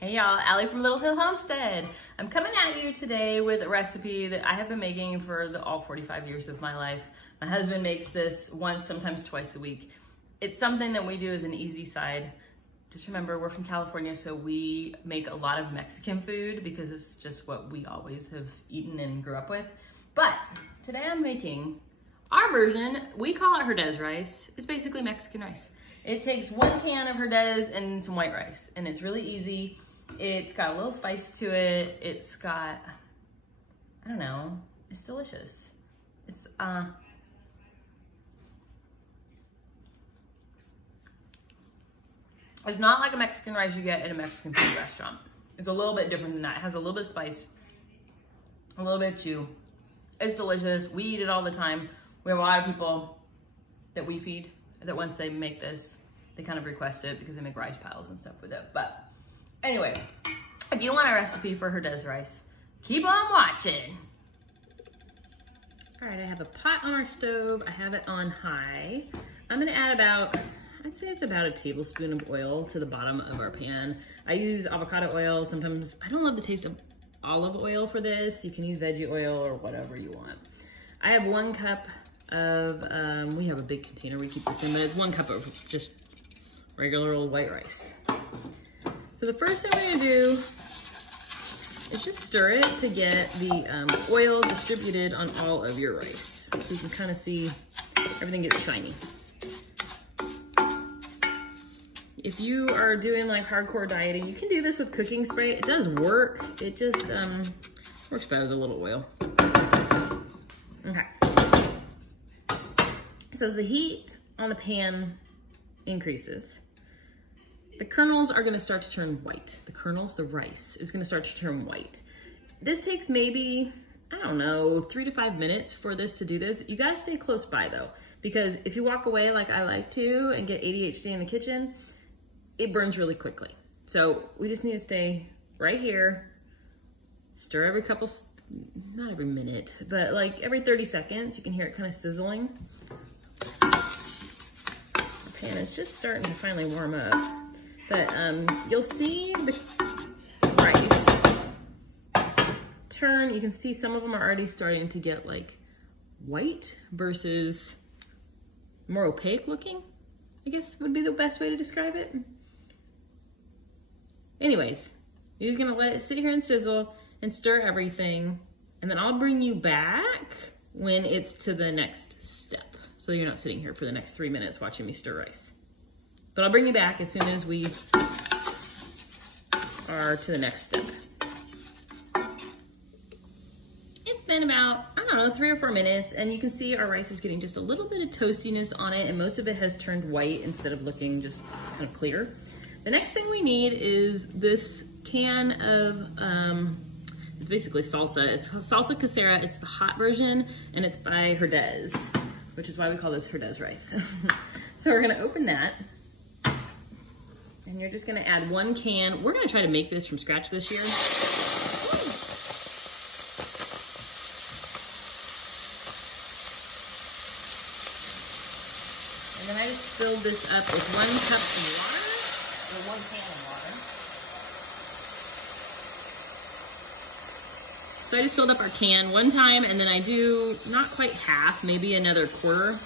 Hey y'all, Allie from Little Hill Homestead. I'm coming at you today with a recipe that I have been making for all 45 years of my life. My husband makes this once, sometimes twice a week. It's something that we do as an easy side. Just remember, we're from California, so we make a lot of Mexican food because it's just what we always have eaten and grew up with. But today I'm making our version. We call it Herdez rice. It's basically Mexican rice. It takes 1 can of Herdez and some white rice, and it's really easy. It's got a little spice to it. It's got, I don't know, it's delicious. It's not like a Mexican rice you get at a Mexican food restaurant. It's a little bit different than that. It has a little bit of spice, a little bit of chew. It's delicious. We eat it all the time. We have a lot of people that we feed that once they make this, they kind of request it because they make rice piles and stuff with it. But anyway, if you want a recipe for Herdez rice, keep on watching. All right, I have a pot on our stove. I have it on high. I'm gonna add about, I'd say it's about a tablespoon of oil to the bottom of our pan. I use avocado oil. Sometimes I don't love the taste of olive oil for this. You can use veggie oil or whatever you want. I have 1 cup of, we have a big container we keep this in, but it's 1 cup of just regular old white rice. So the first thing we're gonna do is just stir it to get the oil distributed on all of your rice. So you can kind of see everything gets shiny. If you are doing like hardcore dieting, you can do this with cooking spray. It does work. It just works better with a little oil. Okay. So as the heat on the pan increases, the kernels are gonna start to turn white. The kernels, the rice, is gonna start to turn white. This takes maybe, I don't know, 3 to 5 minutes for this to do this. You gotta stay close by though, because if you walk away like I like to and get ADHD in the kitchen, it burns really quickly. So we just need to stay right here, stir every couple, not every minute, but like every 30 seconds, you can hear it kind of sizzling. The pan is just starting to finally warm up. But you'll see the rice turn. You can see some of them are already starting to get like white versus more opaque looking, I guess would be the best way to describe it. Anyways, you're just gonna let it sit here and sizzle and stir everything. And then I'll bring you back when it's to the next step. So you're not sitting here for the next 3 minutes watching me stir rice. But I'll bring you back as soon as we are to the next step. It's been about, I don't know, 3 or 4 minutes, and you can see our rice is getting just a little bit of toastiness on it, and most of it has turned white instead of looking just kind of clear. The next thing we need is this can of, it's basically salsa. It's salsa casera. It's the hot version, and it's by Herdez, which is why we call this Herdez rice. So we're gonna open that. And you're just gonna add 1 can. We're gonna try to make this from scratch this year. And then I just filled this up with 1 cup of water, or 1 can of water. So I just filled up our can 1 time, and then I do not quite half, maybe another 1/4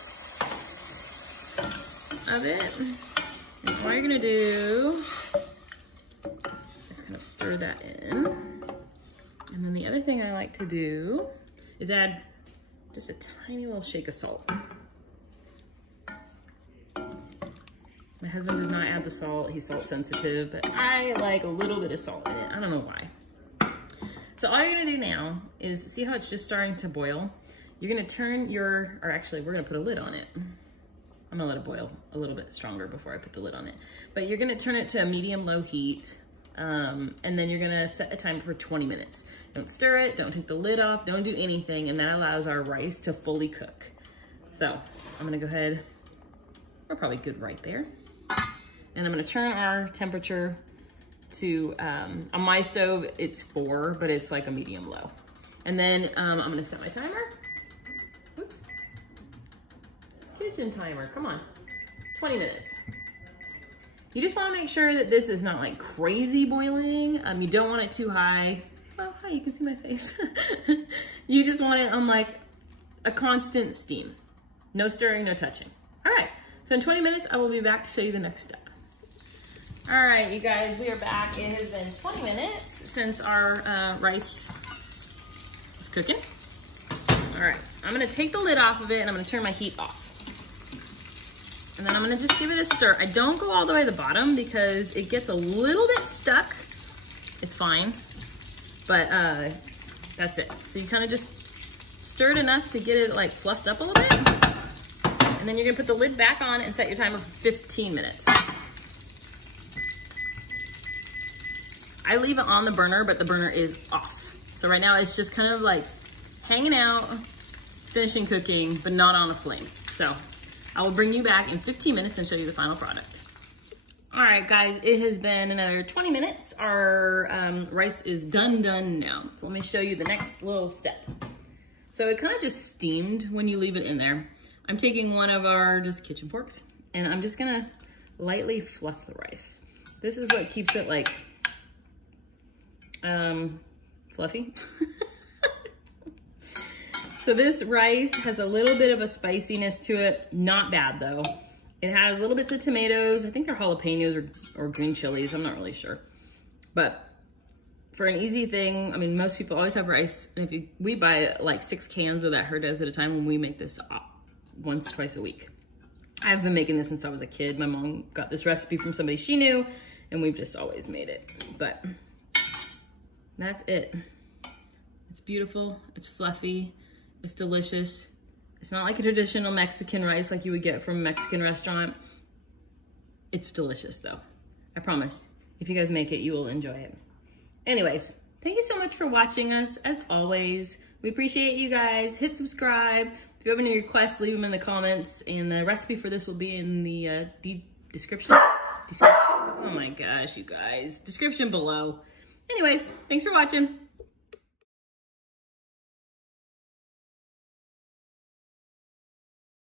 of it. And all you're gonna do is kind of stir that in. And then the other thing I like to do is add just a tiny little shake of salt. My husband does not add the salt, he's salt sensitive, but I like a little bit of salt in it. I don't know why. So all you're gonna do now is, see how it's just starting to boil? You're gonna turn your, or actually we're gonna put a lid on it. I'm gonna let it boil a little bit stronger before I put the lid on it. But you're gonna turn it to a medium-low heat, and then you're gonna set a timer for 20 minutes. Don't stir it, don't take the lid off, don't do anything, and that allows our rice to fully cook. So I'm gonna go ahead, we're probably good right there. And I'm gonna turn our temperature to, on my stove, it's 4, but it's like a medium-low. And then I'm gonna set my timer. Oops. Kitchen timer, come on. 20 minutes. You just want to make sure that this is not like crazy boiling. You don't want it too high. Well, hi, you can see my face. You just want it on like a constant steam. No stirring, no touching. All right, so in 20 minutes, I will be back to show you the next step. All right, you guys, we are back. It has been 20 minutes since our rice was cooking. All right, I'm gonna take the lid off of it and I'm gonna turn my heat off. And then I'm gonna just give it a stir. I don't go all the way to the bottom because it gets a little bit stuck. It's fine, but that's it. So you kind of just stir it enough to get it like fluffed up a little bit. And then you're gonna put the lid back on and set your timer for 15 minutes. I leave it on the burner, but the burner is off. So right now it's just kind of like hanging out, finishing cooking, but not on a flame. So I will bring you back in 15 minutes and show you the final product. All right, guys, it has been another 20 minutes. Our rice is done now. So let me show you the next little step. So it kind of just steamed when you leave it in there. I'm taking one of our just kitchen forks and I'm just gonna lightly fluff the rice. This is what keeps it like fluffy. So this rice has a little bit of a spiciness to it. Not bad though. It has little bits of tomatoes. I think they're jalapenos or green chilies. I'm not really sure. But for an easy thing, I mean, most people always have rice. And if we buy like 6 cans of that Herdez at a time when we make this once, twice a week. I've been making this since I was a kid. My mom got this recipe from somebody she knew and we've just always made it. But that's it. It's beautiful, it's fluffy, it's delicious. It's not like a traditional Mexican rice like you would get from a Mexican restaurant. It's delicious though. I promise, if you guys make it, you will enjoy it. Anyways, thank you so much for watching us, as always. We appreciate you guys. Hit subscribe. If you have any requests, leave them in the comments, and the recipe for this will be in the description. Oh my gosh, you guys. Description below. Anyways, thanks for watching.